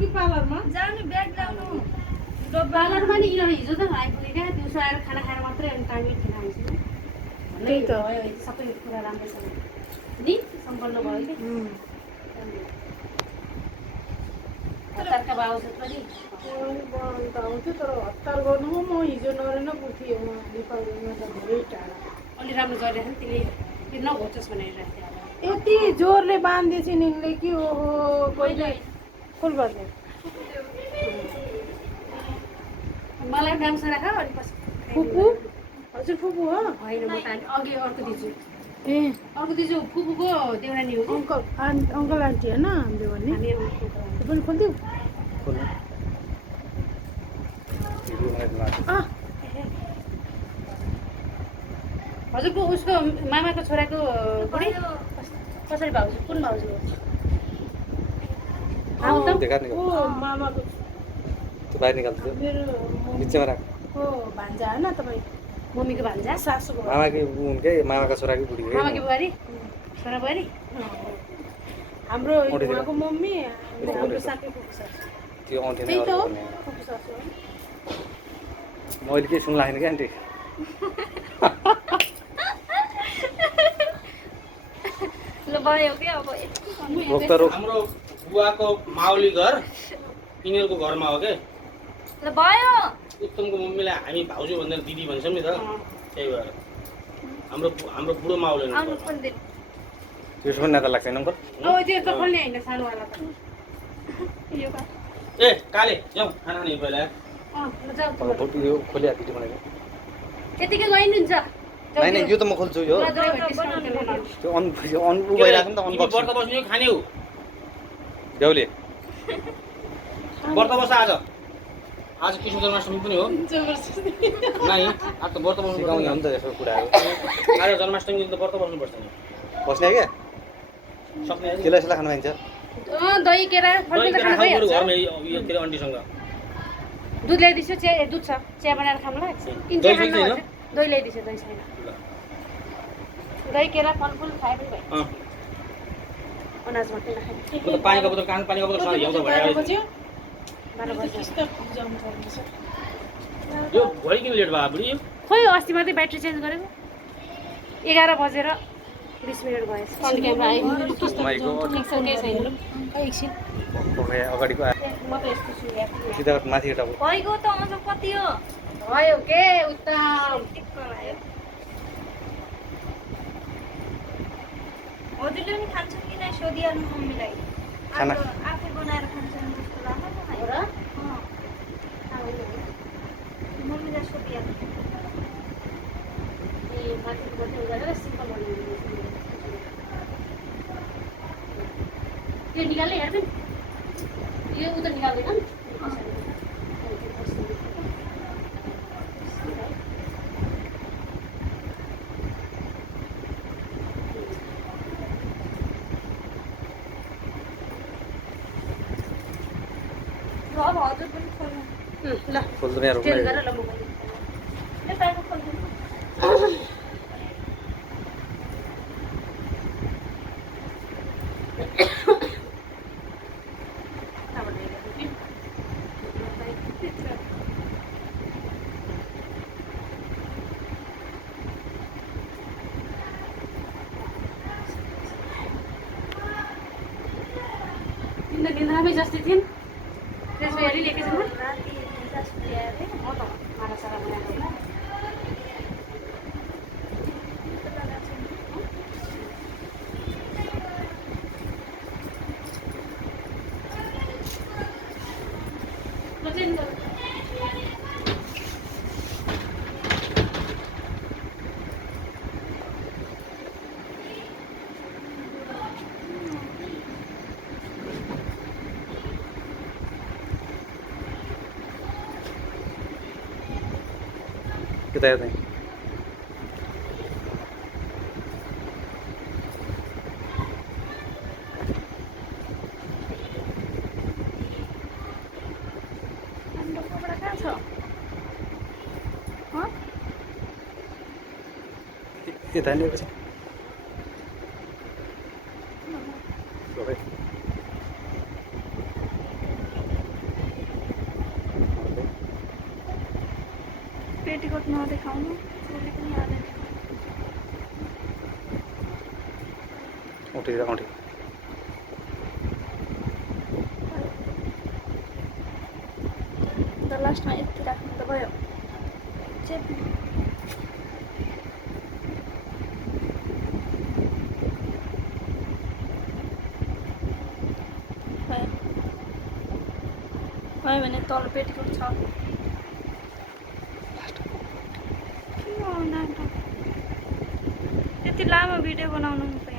कि पार्लरमा जानु ब्याग ल्याउनु पार्लरमा नि हिजो त आइपुगे क्या दिउँसो आएर खाना खाएर मात्रै अनि टाइमै थिएन हामीसँग त्यही त भयो सबै कुरा राम्रै छ नि सम्पन्न भयो कि हतारका बावजुद पनि आउँथ्यो तर हतार गर्नु हो म हिजो नरेन पुग्थेँ नेपालमा त धेरै टाढा अलि राम्रो गरिरहेको नि त्यसले त्यो नघोचोस् भनेर राखेको थियो यति जोरले बाँधिदिएछ नि यिनले कि ओहो कहिले फुल गर्ने मलाई डान्स राख अनि पछि फुपू हजुर फुपू हो होइन म त अघि अर्को दिजु ए अर्को दिजु फुपूको देउरानी हो कि अङ्कल आन्टी होइन हामीले भन्ने हामी त्यो पनि खोलिदिउँ हजुरको उसको मामाको छोराको बुढी कसरी भाउजू कुन भाउजू हो आऊ त ओ मामाको त्यो बाहिर निकाल्छु मेरो बिचमा राख हो भान्जा होइन तपाईँ मम्मीको भान्जा सासूको मामाकै उनकै मामाका छोराकै बुढी हो मामाकी बुहारी छोरा बुहारी हाम्रो उहाँको मम्मी हाम्रो साथीको सासू त्यो आउँथेन त्यही त हो अर्को भन्ने। फुपू सासू हो मैले केही सुन्नु लागेन क्या आन्टी ल भयो के अब रोक त रोक हाम्रो बुवाको माउली घर यिनीहरूको घरमा हो के ल भयो उत्तमको मम्मीलाई हामी भाउजू भन्दा दिदी भन्छौँ नि त त्यही भएर हाम्रो हाम्रो बुढो माउले आउनु पनि दिनु त्यसो पनि नाता लाग्छ नम्बर ओ त्यो त खोल्ने होइन सानोवाला त यो का ए काले जाउँ खाना खाने पहिला ल जाऊ फोटो यो खोलिया भिडियो बनाएको यतिकै गइनुहुन्छ होइन यो त म खोल्छु यो त्यो अन अन उ भइरहेको नि त तिमी अनबक्सिङ व्रत बस्नु खाने हो देउले व्रत बस्छ आज आज कृष्ण जन्माष्टमी पनि हो नाइ आज त व्रत बस्नु सिकाउने हो नि त यसो कुराहरू आज जन्माष्टमी दिन त व्रत बस्नुपर्छ नि बस्ने क्या सक्ने होइन। केला सेला खानु पाइन्छ दही केरा दही फर्केर केरा खानु खाऊ बरु भइहाल्छ घरमा यो के अरे अन्टीसँग दुध ल्याइदिन्छु चिया दुध छ चिया बनाएर खाउँला दही चिया छैन? खानु दही ल्याइदिन्छु दही छैन दही केरा फलफुल खाए पनि भयो अँ अनाज मात्रै नखाए म त पानीको बोतल कान पानीको बोतल खाएर ल्याउँदा 12 भयो बज्यो 12 बजी किस्त जानु पर्नेछ यो भोलि किन लेट भयो बुढी खोइ अस्ति मात्रै ब्याट्री चेन्ज गरेको 11 बजेर 20 मिनट भयो फ्रन्ट क्यामेरा आयो माइको ठिक छ केही छैन एकछिन अगाडिको म त यस्तो छु यार सिधा माथि टाको भइगयो त अझ कति हो भयो के उत्तम टिक्क लाग्यो हजुरले पनि खान्छ कि नै सोधिहाल्नु मम्मीलाई खाना। आफै बनाएर खान्छन् जस्तो लाग्छ हो र मम्मीलाई सोधिहाल्नु ए माथि माथि गरेर सिम्पल बनाइदिनु त्यो निकाल्ने हेर पनि यो उता निकाल्दैन नि ल अब हजुर पनि खोल्नु ल खोल्दैन यार चेन्ज गरेर ल म गरिदिन्छु। यो टाइपको खोलिदिनु निन्द्रामै जस्तै थिइन् त्यसको हेरी एकैछिनमा राति निकास ल्याएर म त मारा सारा बनाएको होला ल चेन्ज गर kita lihat nih. हाम्रो कपडा कहाँ छ हँ Kita ini apa sih? Oke. Petticoat नदेखाउनु चोली पनि हालेर औँठी औँठी अन्त लास्टमा यति राख्नु त भयो चेप भयो भने तल पेटीकोट छ किन नाटक त्यति लामो भिडियो बनाउनु पनि